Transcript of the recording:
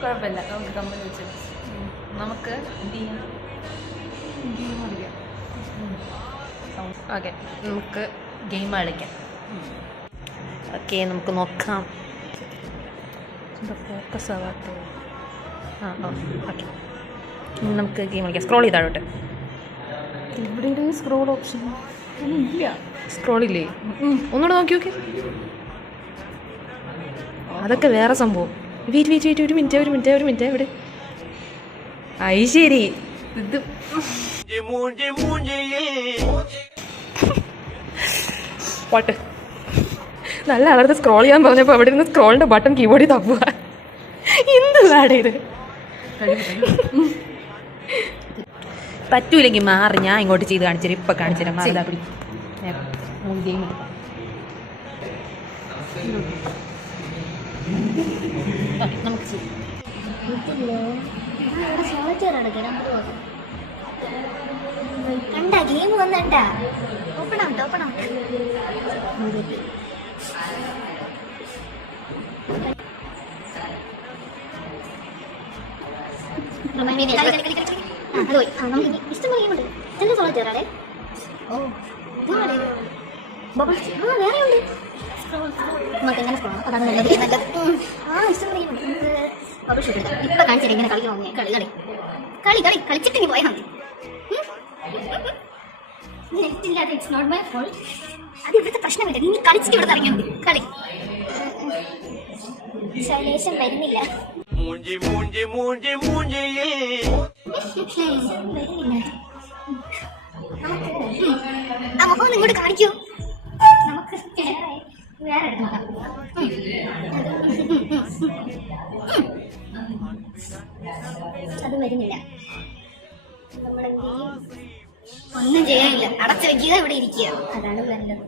കുഴപ്പമില്ല, നമുക്ക് കമ്പനി വെച്ച് നമുക്ക് എന്ത് ചെയ്യാം? ഓക്കെ, നമുക്ക് ഗെയിം കളിക്കാം. ഓക്കെ, നമുക്ക് നോക്കാം. ഫോക്കസ് ആവാട്ടോ. ഓക്കെ, നമുക്ക് ഗെയിം കളിക്കാം. സ്ക്രോൾ ചെയ്താഴോട്ട്. ഇവിടെ സ്ക്രോൾ ഓപ്ഷൻ ഇല്ല. സ്ക്രോളില്ലേ? ഒന്നുകൂടെ നോക്കി നോക്കി. അതൊക്കെ വേറെ സംഭവം. വെയിറ്റ് ഒരു മിനിറ്റ് ഇവിടെ. അത് ശരി, ഇത് പോട്ടെ. നല്ല ആളടുത്ത് സ്ക്രോൾ ചെയ്യാൻ പറഞ്ഞപ്പോൾ അവിടെ നിന്ന് സ്ക്രോളിൻ്റെ ബട്ടൺ കീബോർഡിൽ തപ്പുക. എന്ത് വേടേ ഇത്? പറ്റൂലെങ്കിൽ മാറി, ഞാൻ ഇങ്ങോട്ട് ചെയ്ത് കാണിച്ചു. ഇപ്പം കാണിച്ചു തരാം. മാറിതാ പിടി. ഗെയിം നമുക്ക് ചെയ്യാം. കണ്ട ഗെയിം വന്നണ്ട. ഓപ്പൺ ആവട്ടെ. ഇഷ്ടംപോലെ ഗെയിമുണ്ട്. ചെറിയ സോളോ ചേരാടെ. വേറെ ഉണ്ട്. നമുക്ക് എങ്ങനെ സ്ക്രോൾ? അതാണ് നല്ലത്. ഇഷ്ടംപോലെ ഗെയിമുണ്ട്. ഇപ്പൊ കാണിച്ചിട്ട് എങ്ങനെ കളിക്കണോ? കളിച്ചിട്ട് പോയാൽ മതി. It's not my fault. അത് ഇവിടുത്തെ പ്രശ്നമില്ല. നീ കളിച്ചിട്ട് ഇവിടെ ഇറങ്ങിയാൽ മതി. കളി ശൈലേശം വരുന്നില്ല. ആ മുഖം ഇങ്ങോട്ട് കാണിക്കൂ. നമുക്ക് വേറെ അത് വരുന്നില്ല. ഒന്നും ചെയ്യാനില്ല. അടച്ചു വയ്ക്കുക, ഇവിടെ ഇരിക്കുക. അതാണ് വേണ്ടത്.